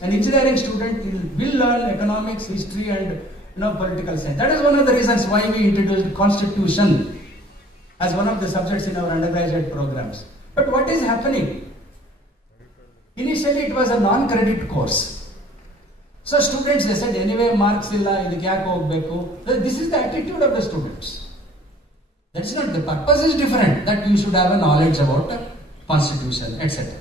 an engineering student will learn economics, history and political science. That is one of the reasons why we introduced Constitution as one of the subjects in our undergraduate programs. But what is happening? Initially it was a non-credit course. So students, they said, anyway marks illa, idike yaake hogbeku. This is the attitude of the students. That's not, the purpose is different, that you should have a knowledge about Constitution, etc.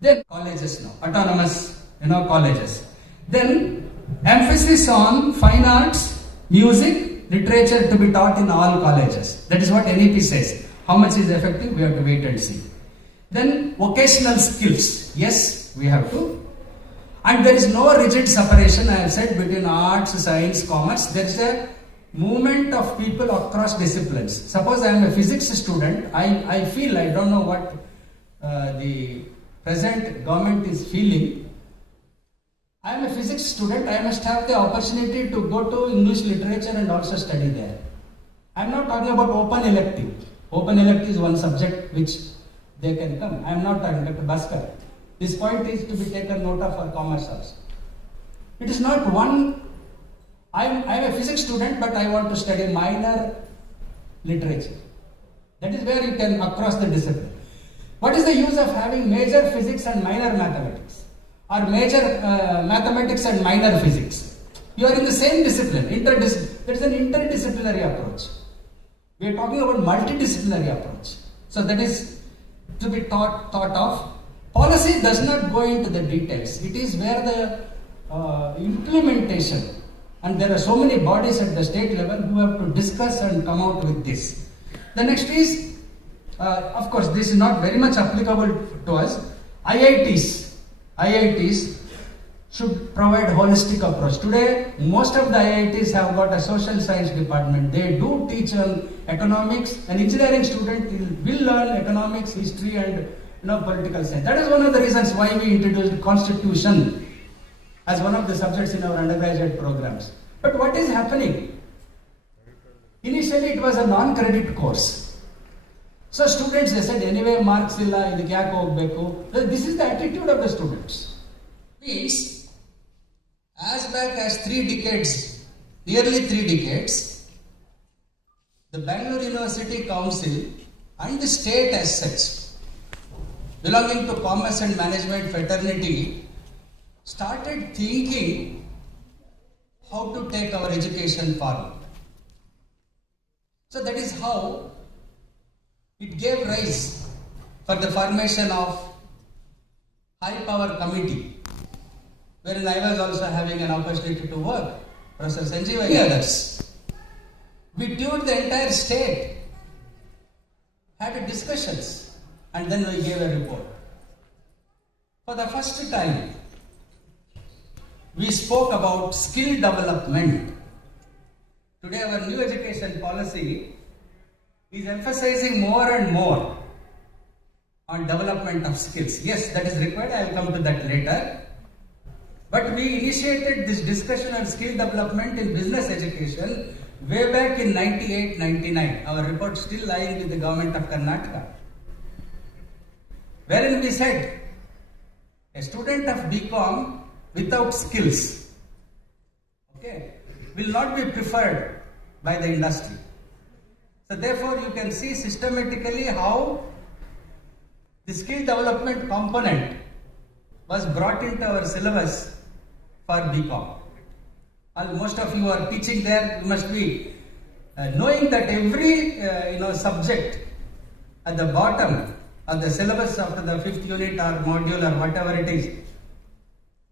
Then colleges now, autonomous colleges. Then emphasis on fine arts, music, literature to be taught in all colleges. That is what NEP says. How much is effective? We have to wait and see. Then vocational skills. Yes, we have to. And there is no rigid separation, I have said, between arts, science, commerce. There is a movement of people across disciplines. Suppose I am a physics student. I feel, I don't know what the present government is feeling. I am a physics student, I must have the opportunity to go to English literature and also study there. I am not talking about open elective. Open elective is one subject which they can come. I am not talking about Bhaskar. This point is to be taken note of for commerce also. It is not one, I am a physics student but I want to study minor literature. That is where you can across the discipline. What is the use of having major physics and minor mathematics? Or major mathematics and minor physics? You are in the same discipline. There is an interdisciplinary approach. We are talking about multidisciplinary approach. So that is to be thought of. Policy does not go into the details. It is where the implementation, and there are so many bodies at the state level who have to discuss and come out with this. The next is, of course, this is not very much applicable to us. IITs should provide holistic approach. Today, most of the IITs have got a social science department. They do teach economics. An engineering student will learn economics, history and political science. That is one of the reasons why we introduced Constitution as one of the subjects in our undergraduate programs. But what is happening? Initially it was a non-credit course. So students, they said, anyway marks illa, idike yaake hogbeku. This is the attitude of the students. Means, as back as 3 decades, nearly 3 decades, the Bangalore University Council and the state as such, belonging to Commerce and Management Fraternity, started thinking how to take our education forward. So that is how it gave rise for the formation of High Power Committee, wherein I was also having an opportunity to work, Professor Sanjeev and others. We toured the entire state, had discussions, and then we gave a report. For the first time, we spoke about skill development. Today our new education policy is emphasizing more and more on development of skills. Yes, that is required, I will come to that later. But we initiated this discussion on skill development in business education way back in 98-99. Our report still lying with the government of Karnataka. Wherein we said, a student of BCom without skills, will not be preferred by the industry. So therefore you can see systematically how the skill development component was brought into our syllabus for BCom. And most of you are teaching there, you must be knowing that every subject at the bottom of the syllabus after the 5th unit or module or whatever it is,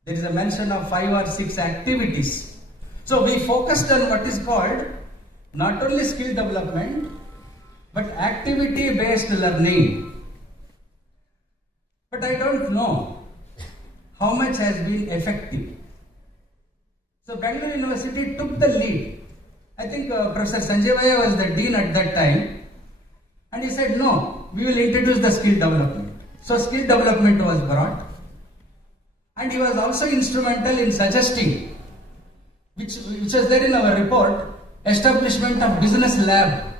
there is a mention of 5 or 6 activities. So we focused on what is called not only skill development but activity based learning. But I don't know how much has been effective. So Bangalore University took the lead. I think Professor Sanjay was the dean at that time, and he said, no, we will introduce the skill development. So skill development was brought, and he was also instrumental in suggesting, which was there in our report, establishment of business lab.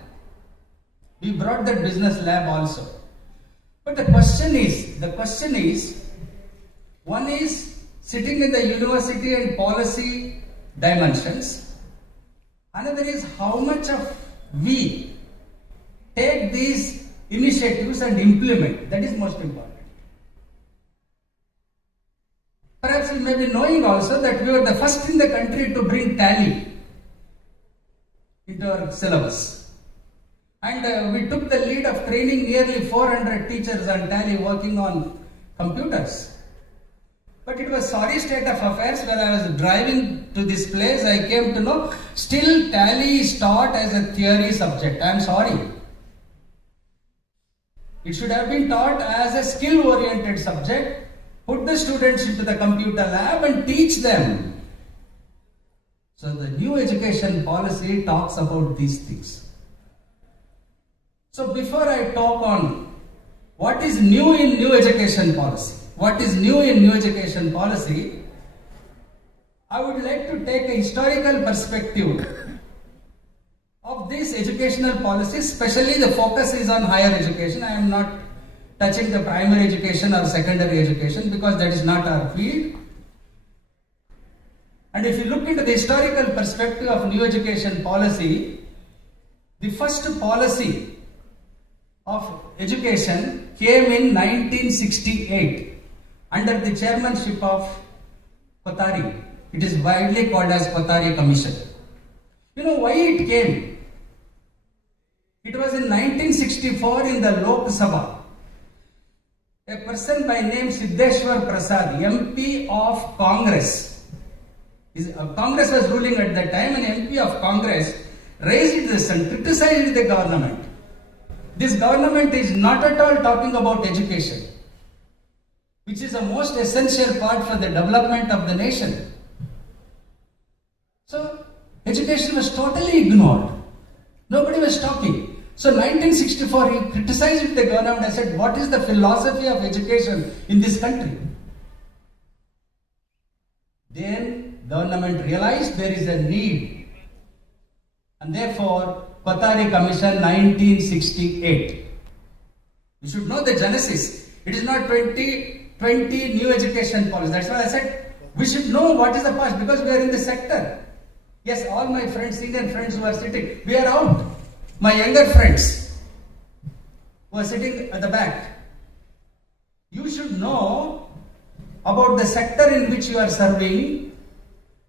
We brought that business lab also. But the question is, one is sitting in the university and policy dimensions. Another is how much of we take these initiatives and implement. That is most important. Perhaps you may be knowing also that we were the first in the country to bring Tally into our syllabus. And we took the lead of training nearly 400 teachers on Tally working on computers. But it was sorry state of affairs. When I was driving to this place, I came to know still Tally is taught as a theory subject. I am sorry. It should have been taught as a skill-oriented subject. Put the students into the computer lab and teach them. So the new education policy talks about these things. So before I talk on what is new in new education policy, what is new in new education policy, I would like to take a historical perspective of this educational policy. Especially the focus is on higher education. I am not touching the primary education or secondary education because that is not our field. And if you look into the historical perspective of new education policy, the first policy of education came in 1968 under the chairmanship of Kothari. It is widely called as Kothari Commission. You know why it came? It was in 1964 in the Lok Sabha. A person by name Siddeshwar Prasad, MP of Congress. Congress was ruling at that time, and MP of Congress raised this and criticized the government. This government is not at all talking about education, which is the most essential part for the development of the nation. So, education was totally ignored. Nobody was talking. So 1964, he criticized the government and said, what is the philosophy of education in this country? Then government realized there is a need. And therefore, Kothari Commission 1968. You should know the genesis. It is not 2020 new education policy. That's why I said, we should know what is the past because we are in the sector. Yes, all my friends, Indian friends who are sitting, we are out. My younger friends who are sitting at the back, you should know about the sector in which you are serving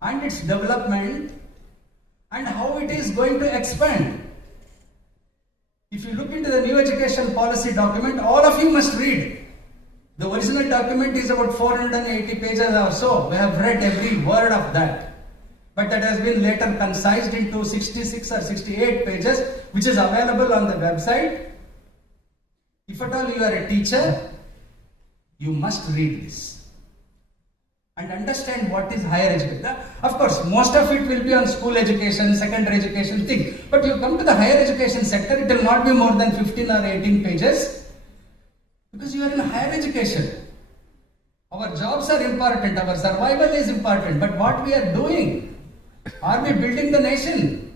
and its development and how it is going to expand. If you look into the new education policy document, all of you must read. The original document is about 480 pages or so. We have read every word of that. But that has been later concised into 66 or 68 pages, which is available on the website. If at all you are a teacher, you must read this and understand what is higher education. Of course, most of it will be on school education, secondary education thing. But you come to the higher education sector, it will not be more than 15 or 18 pages because you are in higher education. Our jobs are important, our survival is important, but what we are doing? Are we building the nation?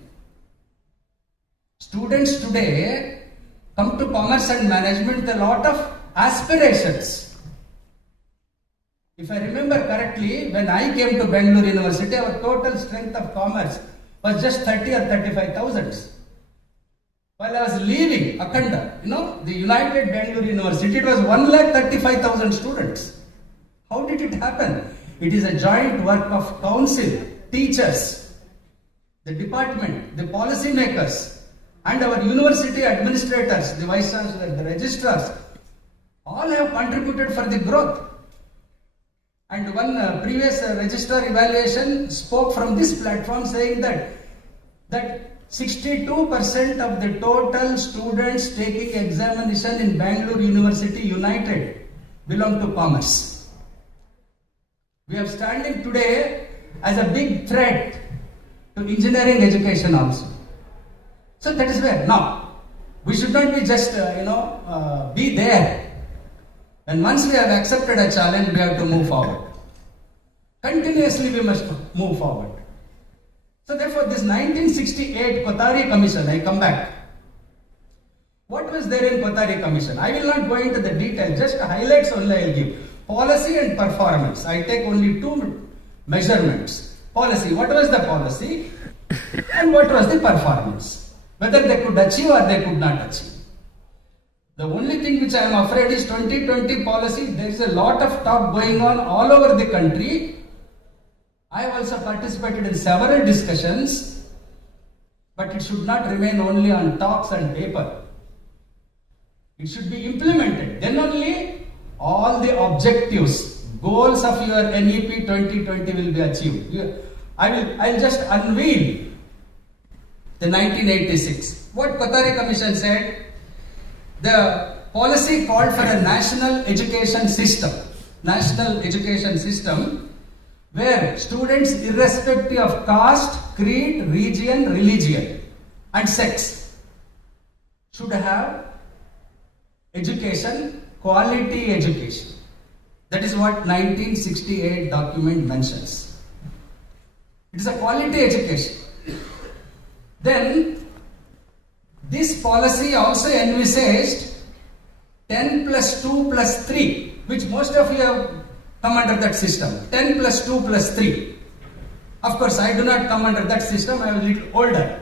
Students today come to commerce and management with a lot of aspirations. If I remember correctly, when I came to Bangalore University, our total strength of commerce was just 30 or 35,000. While I was leaving Akhanda, the United Bangalore University, it was 1,35,000 students. How did it happen? It is a joint work of council, teachers, the department, the policy makers, and our university administrators, the vice chancellor, the registrars, all have contributed for the growth. And one previous registrar evaluation spoke from this platform saying that 62% of the total students taking examination in Bangalore University United belong to commerce. We are standing today as a big threat to engineering education also. So that is where now we should not be just be there. And once we have accepted a challenge, we have to move forward. Continuously we must move forward. So therefore this 1968 Kothari Commission, I come back. What was there in Kothari Commission? I will not go into the detail, just highlights only I will give. Policy and performance. I take only two measurements. Policy, what was the policy? And what was the performance? Whether they could achieve or they could not achieve. The only thing which I am afraid is 2020 policy. There is a lot of talk going on all over the country. I have also participated in several discussions, but it should not remain only on talks and paper. It should be implemented. Then only all the objectives, goals of your NEP 2020 will be achieved. I'll just unveil the 1986. What Kothari Commission said, the policy called for a national education system. National education system where students, irrespective of caste, creed, region, religion and sex, should have education, quality education. That is what 1968 document mentions. It is a quality education. Then this policy also envisaged 10 plus 2 plus 3, which most of you have come under that system. 10 plus 2 plus 3. Of course, I do not come under that system. I am a little older.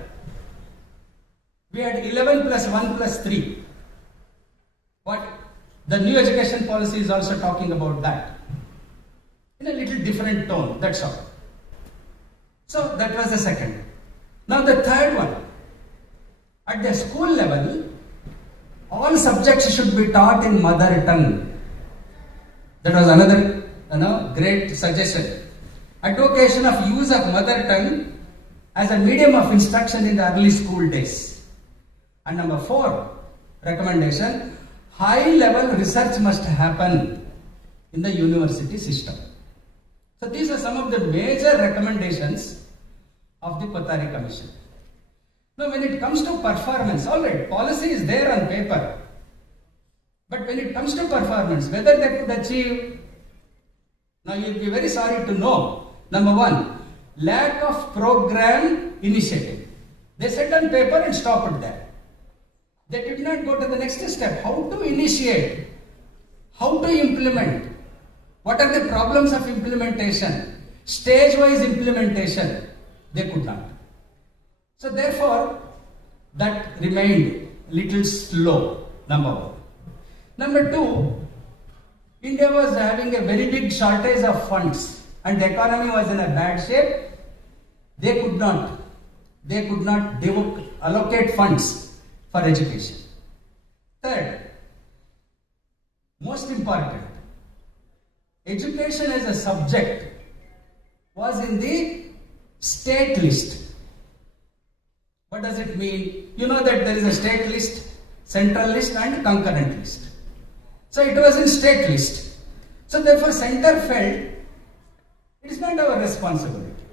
We had 11 plus 1 plus 3. But the new education policy is also talking about that in a little different tone. That's all. So that was the second. Now the third one. At the school level, all subjects should be taught in mother tongue. That was another great suggestion. Advocacy of use of mother tongue as a medium of instruction in the early school days. And number 4 recommendation, high level research must happen in the university system. So these are some of the major recommendations of the Kothari Commission. Now when it comes to performance, alright, policy is there on paper. But when it comes to performance, whether they could achieve, now you'll be very sorry to know, number 1, lack of program initiative. They said on paper and stopped there. They did not go to the next step. How to initiate? How to implement? What are the problems of implementation? Stage-wise implementation. They could not. So therefore, that remained little slow, number 1. Number 2, India was having a very big shortage of funds and the economy was in a bad shape. They could not allocate funds for education. Third, most important, education as a subject was in the state list. What does it mean? You know that there is a state list, central list and concurrent list. So it was in state list. So therefore center felt it is not our responsibility.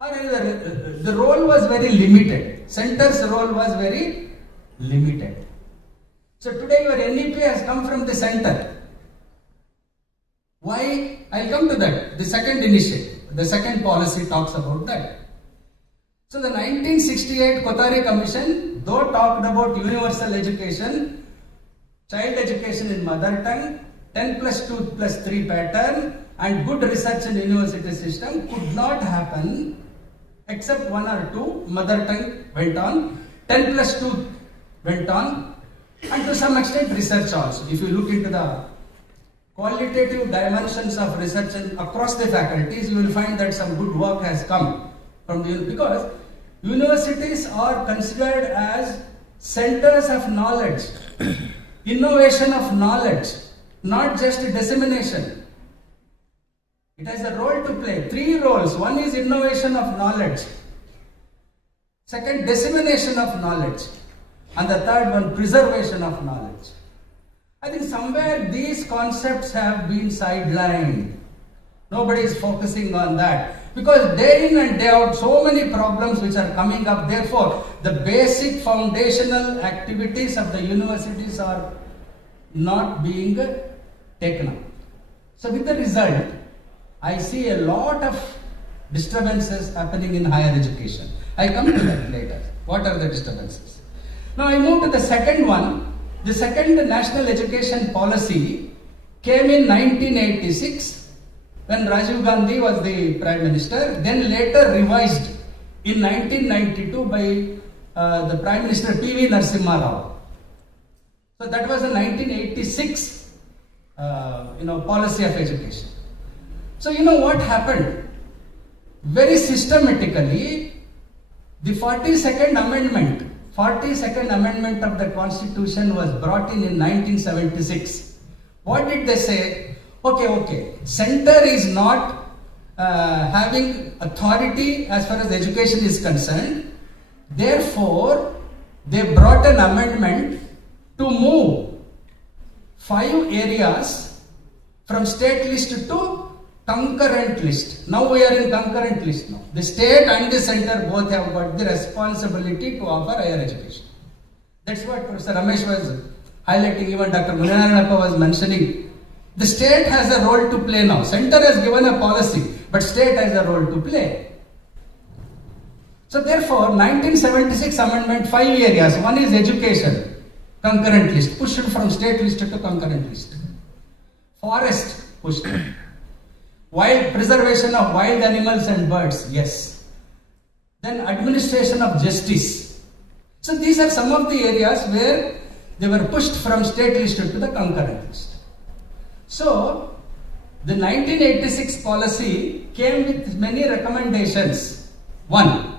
Or the role was very limited. Center's role was very limited. So today your NEP has come from the center. Why? I'll come to that. The second initiative, the second policy talks about that. So the 1968 Kothari Commission, though talked about universal education, child education in mother tongue, 10 plus 2 plus 3 pattern and good research in university system could not happen except 1 or 2. Mother tongue went on, 10 plus 2 went on and to some extent research also. If you look into the qualitative dimensions of research across the faculties, you will find that some good work has come from the, because universities are considered as centers of knowledge, innovation of knowledge, not just dissemination. It has a role to play, 3 roles. One is innovation of knowledge, second dissemination of knowledge, and the third one preservation of knowledge. I think somewhere these concepts have been sidelined. Nobody is focusing on that. Because day in and day out, so many problems which are coming up. Therefore, the basic foundational activities of the universities are not being taken up. So with the result, I see a lot of disturbances happening in higher education. I come to that later. What are the disturbances? Now I move to the second one. The second national education policy came in 1986 when Rajiv Gandhi was the Prime Minister, then later revised in 1992 by the Prime Minister P.V. Narasimha Rao. So that was the 1986 policy of education. So you know what happened? Very systematically, the 42nd Amendment of the Constitution was brought in 1976. What did they say? Okay, center is not having authority as far as education is concerned. Therefore, they brought an amendment to move 5 areas from state list to concurrent list. Now we are in concurrent list now. The state and the center both have got the responsibility to offer higher education. That's what Professor Ramesh was highlighting, even Dr. Munyanarappa was mentioning. The state has a role to play now. Center has given a policy, but state has a role to play. So therefore, 1976 amendment, 5 areas. One is education, concurrent list, pushed from state list to concurrent list. Forest, pushed. Wild preservation of wild animals and birds, yes. Then administration of justice. So these are some of the areas where they were pushed from state list to the concurrent list. So the 1986 policy came with many recommendations. 1.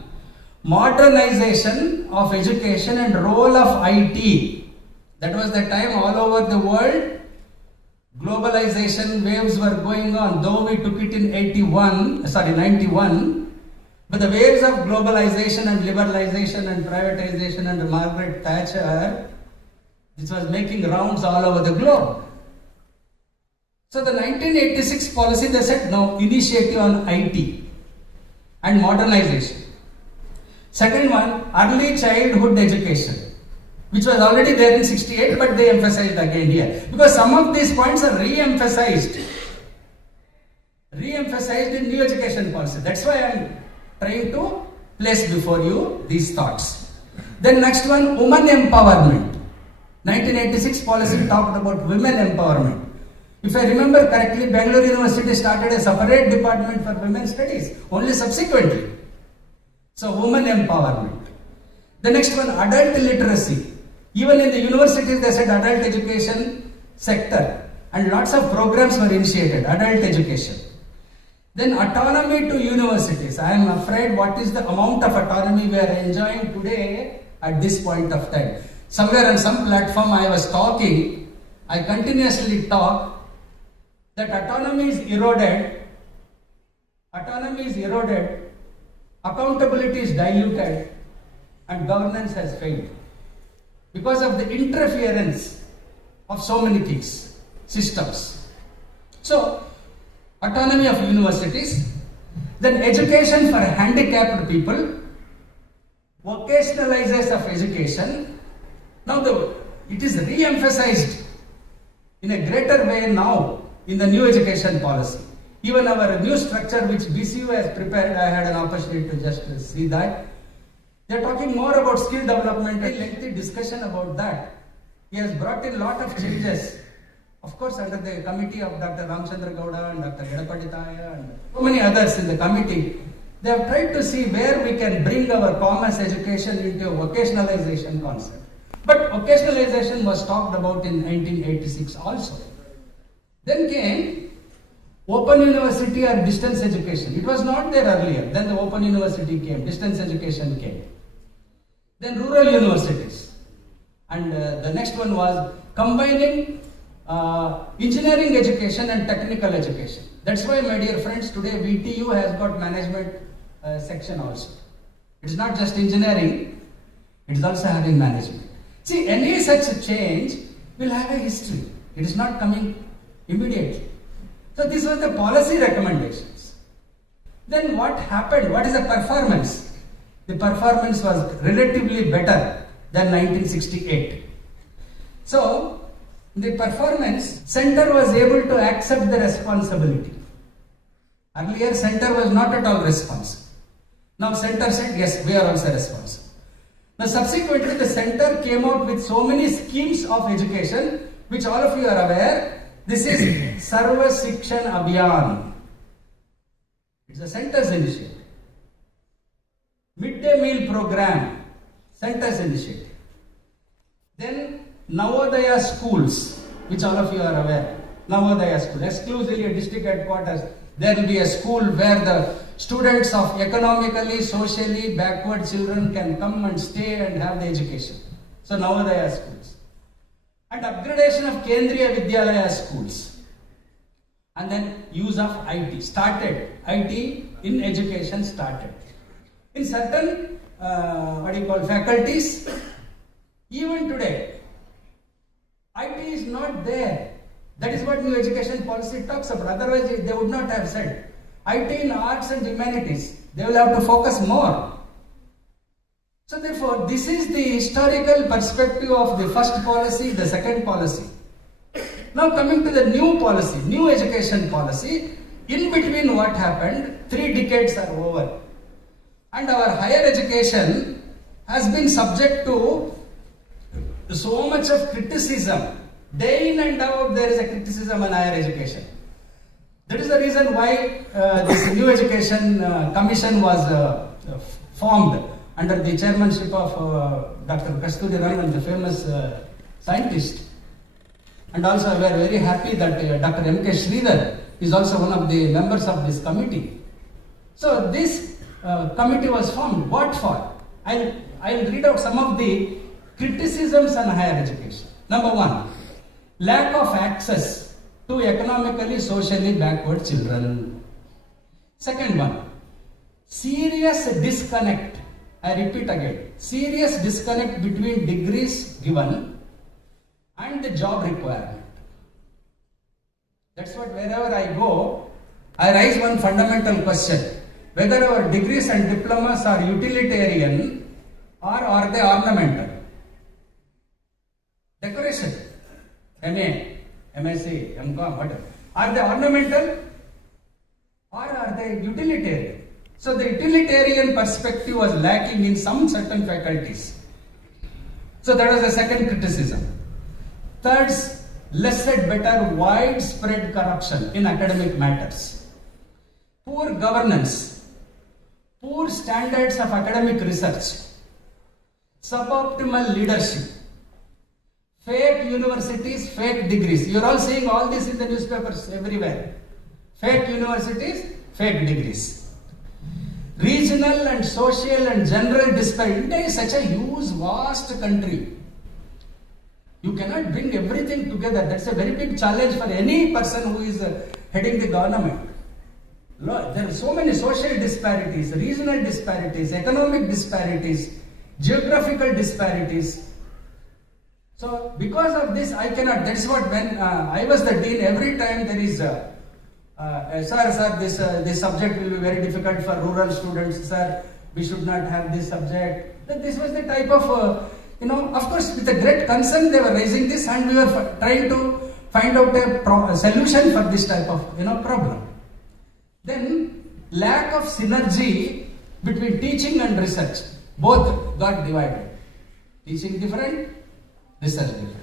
Modernization of education and role of IT. That was the time all over the world globalization waves were going on, though we took it in 91, but the waves of globalization and liberalization and privatization under Margaret Thatcher, this was making rounds all over the globe. So the 1986 policy, they said no, initiative on IT and modernization. Second one, early childhood education, which was already there in 68, but they emphasized again here. Because some of these points are re-emphasized in new education policy. That's why I am trying to place before you these thoughts. Then next one, women empowerment. 1986 policy talked about women empowerment. If I remember correctly, Bangalore University started a separate department for women studies, only subsequently. So women empowerment. The next one, adult literacy. Even in the universities, they said adult education sector, and lots of programs were initiated, adult education. Then autonomy to universities. I am afraid what is the amount of autonomy we are enjoying today at this point of time. Somewhere on some platform I was talking, I continuously talk that autonomy is eroded, accountability is diluted, and governance has failed because of the interference of so many things, systems. So, autonomy of universities, then education for handicapped people, vocationalizers of education. Now it is re-emphasized in a greater way now in the new education policy. Even our new structure which BCU has prepared, I had an opportunity to just see that. They are talking more about skill development, a lengthy discussion about that. He has brought in a lot of changes. Of course, under the committee of Dr. Ramchandra Gowda and Dr. Edapati Thaya and so many others in the committee, they have tried to see where we can bring our commerce education into a vocationalization concept. But vocationalization was talked about in 1986 also. Then came Open University or distance education. It was not there earlier. Then the Open University came, distance education came. Then rural universities. And the next one was combining engineering education and technical education. That's why, my dear friends, today VTU has got management section also. It's not just engineering, it's also having management. See, any such change will have a history. It is not coming immediately. So this was the policy recommendations. Then what happened? What is the performance? The performance was relatively better than 1968. So, the performance, center was able to accept the responsibility. Earlier, center was not at all responsible. Now, center said, yes, we are also responsible. Now, subsequently, the center came out with so many schemes of education, which all of you are aware. This is Sarva Shikshan Abhiyan. It's a centers initiative. Midday meal program, centers initiative. Then Navodaya schools, which all of you are aware. Navodaya school, exclusively a district headquarters. There will be a school where the students of economically, socially backward children can come and stay and have the education. So Navodaya schools. And upgradation of Kendriya Vidyalaya schools. And then use of IT. Started. IT in education started. In certain, faculties, even today, IT is not there. That is what new education policy talks about. Otherwise, they would not have said. IT in arts and humanities, they will have to focus more. So therefore, this is the historical perspective of the first policy, the second policy. Now coming to the new policy, new education policy, in between what happened, 3 decades are over. And our higher education has been subject to so much of criticism. Day in and out there is a criticism on higher education. That is the reason why this new education commission was formed under the chairmanship of Dr. Kasturi Rangan, the famous scientist. And also we are very happy that Dr. M.K. Sridhar is also one of the members of this committee. So this committee was formed. What for? I'll read out some of the criticisms on higher education. Number 1, lack of access to economically, socially backward children. Second one, serious disconnect. I repeat again, serious disconnect between degrees given and the job requirement. That's what wherever I go, I raise one fundamental question. Whether our degrees and diplomas are utilitarian or are they ornamental? Decoration, MA, MSc, MCom, whatever. Are they ornamental or are they utilitarian? So the utilitarian perspective was lacking in some certain faculties. So that was the second criticism. Third, less said better, widespread corruption in academic matters. Poor governance, poor standards of academic research, suboptimal leadership, fake universities, fake degrees. You are all seeing all this in the newspapers everywhere. Fake universities, fake degrees. Regional and social and general disparity. India is such a huge, vast country. You cannot bring everything together. That's a very big challenge for any person who is heading the government. There are so many social disparities, regional disparities, economic disparities, geographical disparities. So because of this, I cannot. That's what when I was the dean, every time there is sir, this subject will be very difficult for rural students, sir, we should not have this subject. This was the type of, of course with a great concern they were raising this, and we were trying to find out a solution for this type of, problem. Then, lack of synergy between teaching and research, both got divided. Teaching different, research different.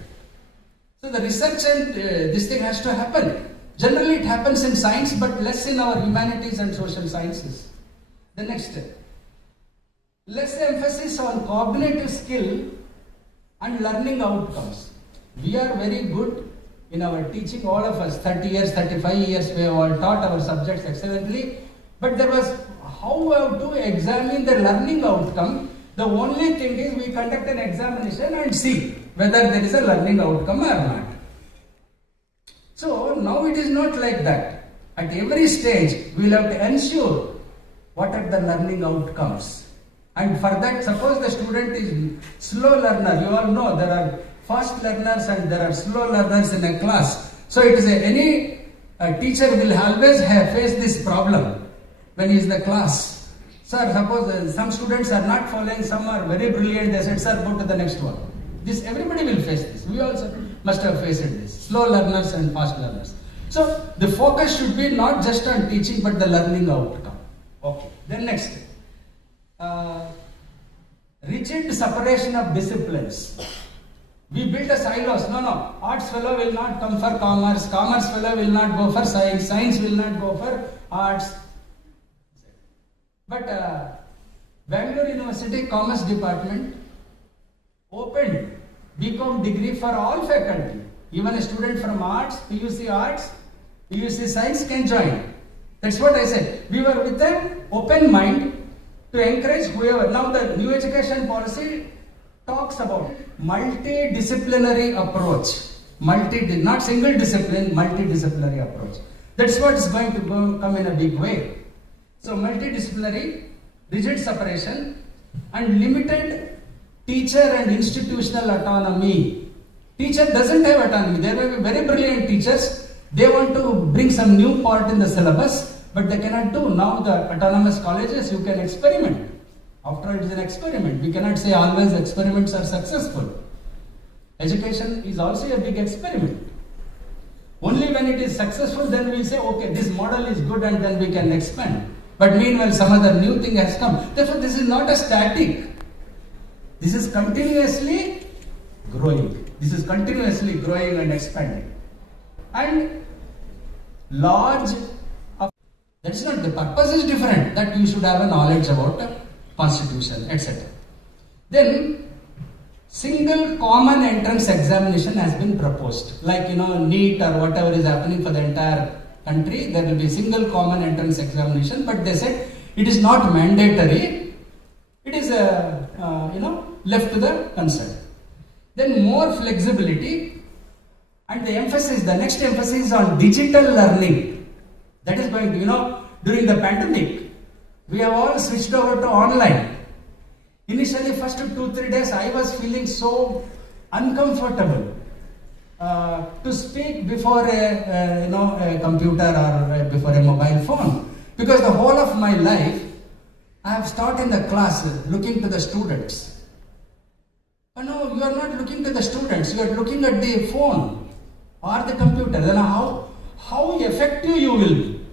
So the research and this thing has to happen. Generally it happens in science, but less in our humanities and social sciences. The next step, less emphasis on cognitive skill and learning outcomes. We are very good in our teaching, all of us, 30 years, 35 years, we have all taught our subjects excellently, but there was how we have to examine the learning outcome. The only thing is we conduct an examination and see whether there is a learning outcome or not. So now it is not like that. At every stage, we will have to ensure what are the learning outcomes. And for that, suppose the student is slow learner. You all know there are fast learners and there are slow learners in a class. So it is any teacher will always face this problem when he is in the class. Sir, suppose some students are not following, some are very brilliant. They said, sir, go to the next one. This everybody will face this. We also must have faced this. Slow learners and fast learners. So the focus should be not just on teaching but the learning outcome. Okay. Then next. Rigid separation of disciplines. We build a silos. No, no. Arts fellow will not come for commerce. Commerce fellow will not go for science. Science will not go for arts. But Bangalore University Commerce Department opened BCom degree for all faculty. Even a student from arts, PUC science can join. That's what I said. We were with an open mind to encourage whoever. Now the new education policy talks about multidisciplinary approach. Not single discipline, multidisciplinary approach. That's what is going to come in a big way. So multidisciplinary, rigid separation and limited teacher and institutional autonomy. Teacher doesn't have autonomy. There may be very brilliant teachers. They want to bring some new part in the syllabus, but they cannot do. Now the autonomous colleges, you can experiment. After all, it is an experiment. We cannot say always experiments are successful. Education is also a big experiment. Only when it is successful, then we say, okay, this model is good and then we can expand. But meanwhile, some other new thing has come. Therefore, this is not a static. This is continuously growing. This is continuously growing and expanding. And large, that is not, the purpose is different, that you should have a knowledge about the constitution, etc. Then, single common entrance examination has been proposed. Like, NEET or whatever is happening for the entire country, there will be single common entrance examination, but they said it is not mandatory. It is, left to the concern. Then more flexibility and the next emphasis on digital learning. That is going to, during the pandemic, we have all switched over to online. Initially, first 2-3 days, I was feeling so uncomfortable to speak before a computer or before a mobile phone. Because the whole of my life, I have taught in the class looking to the students. But no, you are not looking to the students, you are looking at the phone or the computer. Then how effective you will be.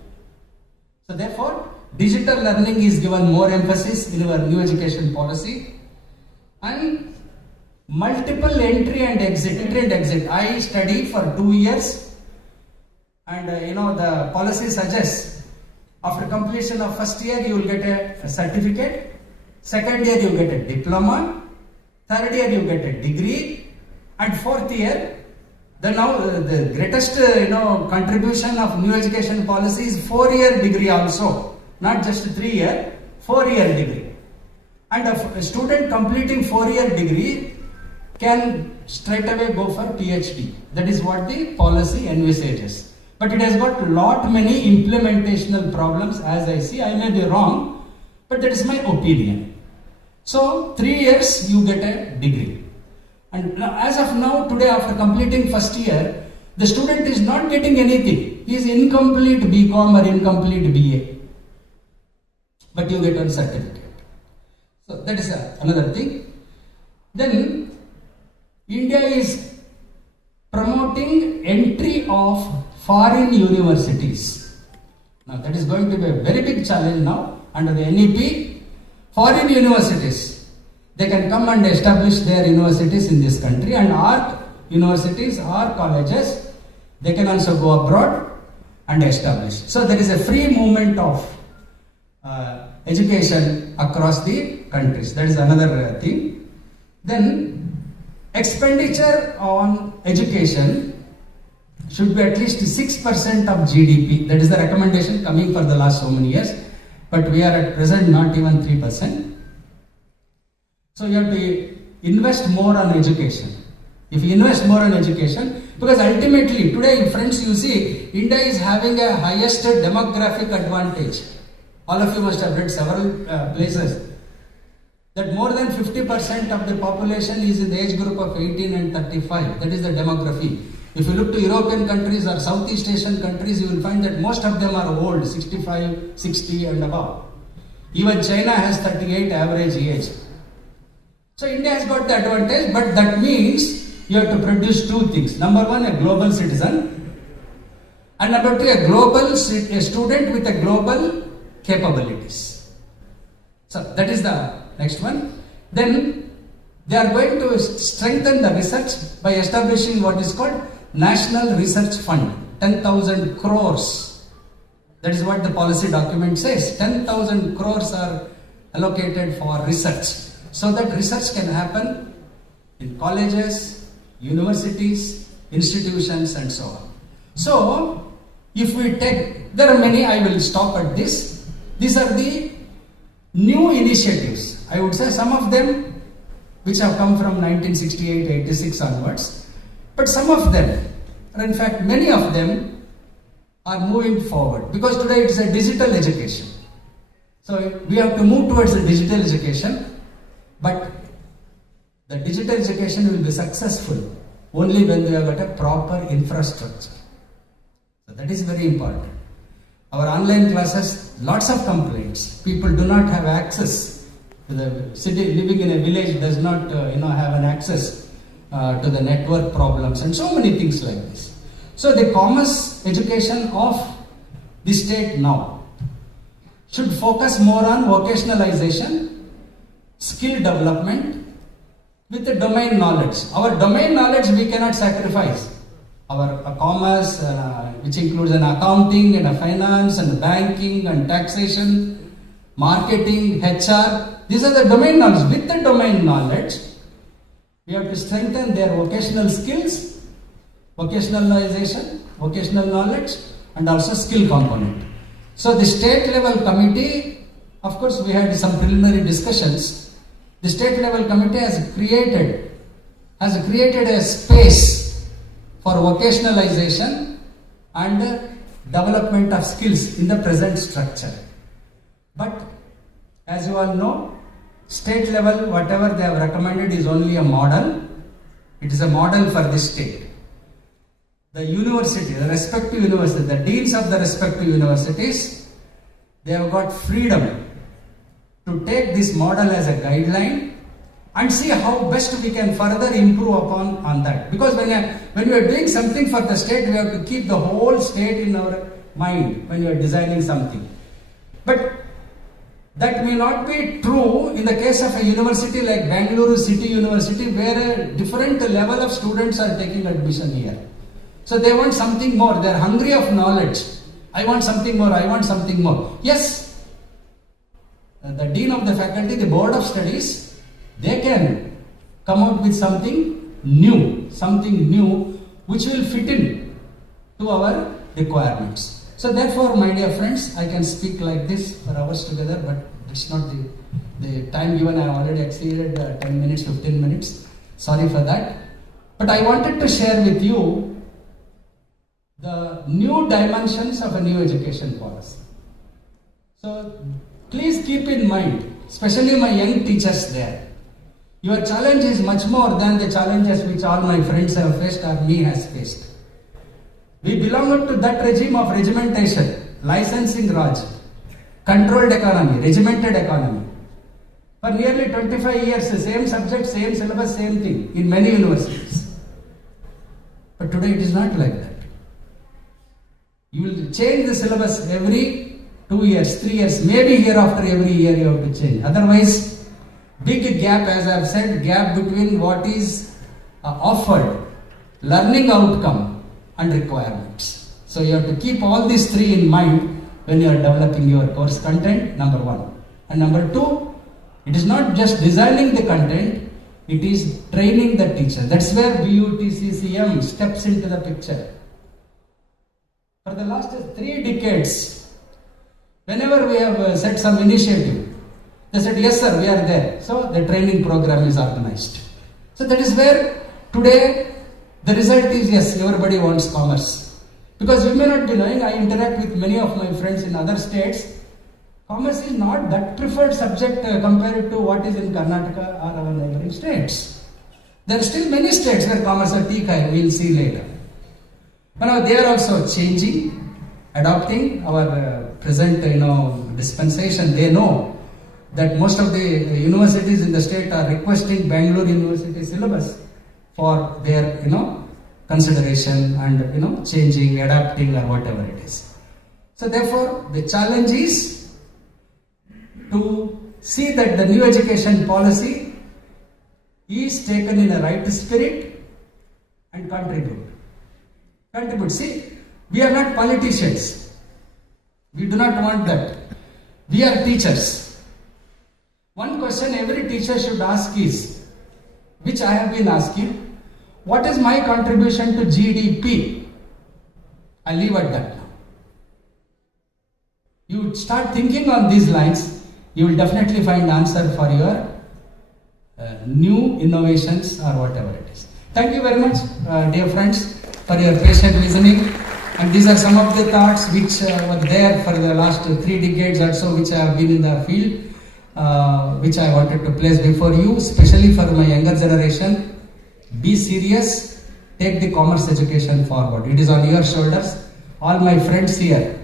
So therefore, digital learning is given more emphasis in our new education policy. And multiple entry and exit. I study for 2 years and the policy suggests after completion of first year you will get a certificate, second year you get a diploma, third year you get a degree, and fourth year, the greatest contribution of new education policy is 4-year degree also, not just 3-year, 4-year degree. And a student completing 4-year degree can straight away go for PhD. That is what the policy envisages. But it has got many implementational problems as I see. I may be wrong, but that is my opinion. So 3 years you get a degree. And as of now, today after completing first year, the student is not getting anything. He is incomplete BCom or incomplete BA. But you get a certificate. So that is another thing. Then India is promoting entry of foreign universities. Now that is going to be a very big challenge now under the NEP. Foreign universities, they can come and establish their universities in this country, and our universities, our colleges, they can also go abroad and establish. So there is a free movement of education across the countries. That is another thing. Then expenditure on education should be at least 6% of GDP. That is the recommendation coming for the last so many years. But we are at present not even 3%. So you have to invest more on education. If you invest more on education, because ultimately today, friends, you see, India is having a highest demographic advantage. All of you must have read several places that more than 50% of the population is in the age group of 18 and 35. That is the demography. If you look to European countries or Southeast Asian countries, you will find that most of them are old, 65, 60 and above. Even China has 38 average age. So India has got the advantage, but that means you have to produce two things. Number one, a global citizen, and number two, a student with a global capabilities. So that is the next one. Then They are going to strengthen the research by establishing what is called National Research Fund, 10,000 crores. That is what the policy document says. 10,000 crores are allocated for research, so that research can happen in colleges, universities, institutions, and so on. So, if we take, there are many, I will stop at this. These are the new initiatives. I would say some of them which have come from 1968, 86 onwards, but some of them, or in fact many of them, are moving forward, because today it is a digital education. So we have to move towards a digital education, but the digital education will be successful only when we have got a proper infrastructure. So that is very important. Our online classes, lots of complaints. People do not have access to the city, living in a village does not have an access to the network problems and so many things like this. So the commerce education of the state now should focus more on vocationalization, skill development with the domain knowledge. Our domain knowledge we cannot sacrifice. Our commerce, which includes an accounting and a finance and banking and taxation, marketing, HR, these are the domain knowledge. With the domain knowledge, we have to strengthen their vocational skills, vocationalization, vocational knowledge, and also skill component. So the state level committee, of course we had some preliminary discussions. The state level committee has created a space for vocationalization and development of skills in the present structure. But as you all know, state level, whatever they have recommended is only a model. It is a model for the state. The university, the respective university, the deans of the respective universities, they have got freedom to take this model as a guideline and see how best we can further improve upon that. Because when we are doing something for the state, we have to keep the whole state in our mind when we are designing something. But that may not be true in the case of a university like Bangalore City University, where a different level of students are taking admission here. So they want something more. They are hungry of knowledge. I want something more. I want something more. Yes, the dean of the faculty, the board of studies, they can come out with something new which will fit in to our requirements. So therefore, my dear friends, I can speak like this for hours together, but it's not the time given. I have already exceeded 10 minutes, 15 minutes. Sorry for that. But I wanted to share with you the new dimensions of a new education policy. So please keep in mind, especially my young teachers there, your challenge is much more than the challenges which all my friends have faced or me has faced. We belong to that regime of regimentation, licensing Raj, controlled economy, regimented economy. For nearly 25 years, the same subject, same syllabus, same thing in many universities. But today it is not like that. You will change the syllabus every 2 years, 3 years, maybe hereafter every year you have to change. Otherwise, big gap, as I have said, gap between what is offered, learning outcome and requirements. So you have to keep all these three in mind when you are developing your course content, number one. And number two, it is not just designing the content, it is training the teacher. That's where BUTCCM steps into the picture. For the last 3 decades, whenever we have set some initiative, they said, yes sir, we are there. So the training program is organized. So that is where today the result is, yes, everybody wants commerce. Because you may not be knowing, I interact with many of my friends in other states. Commerce is not that preferred subject compared to what is in Karnataka or our neighboring states. There are still many states where commerce are weak, we will see later. But now they are also changing, adopting our present dispensation. They know that most of the universities in the state are requesting Bangalore University syllabus for their consideration and changing, adapting or whatever it is. So therefore the challenge is to see that the new education policy is taken in a right spirit and contribute. Contribute. See, we are not politicians. We do not want that. We are teachers. One question every teacher should ask is, which I have been asking, what is my contribution to GDP? I'll leave at that now. You start thinking on these lines, you will definitely find answer for your new innovations or whatever it is. Thank you very much, dear friends, for your patient listening. And these are some of the thoughts which were there for the last 3 decades or so, which I have been in the field, which I wanted to place before you, especially for my younger generation. Be serious, take the commerce education forward. It is on your shoulders. All my friends here,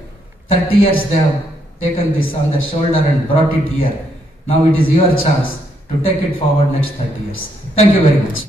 30 years they have taken this on their shoulder and brought it here. Now it is your chance to take it forward next 30 years. Thank you very much.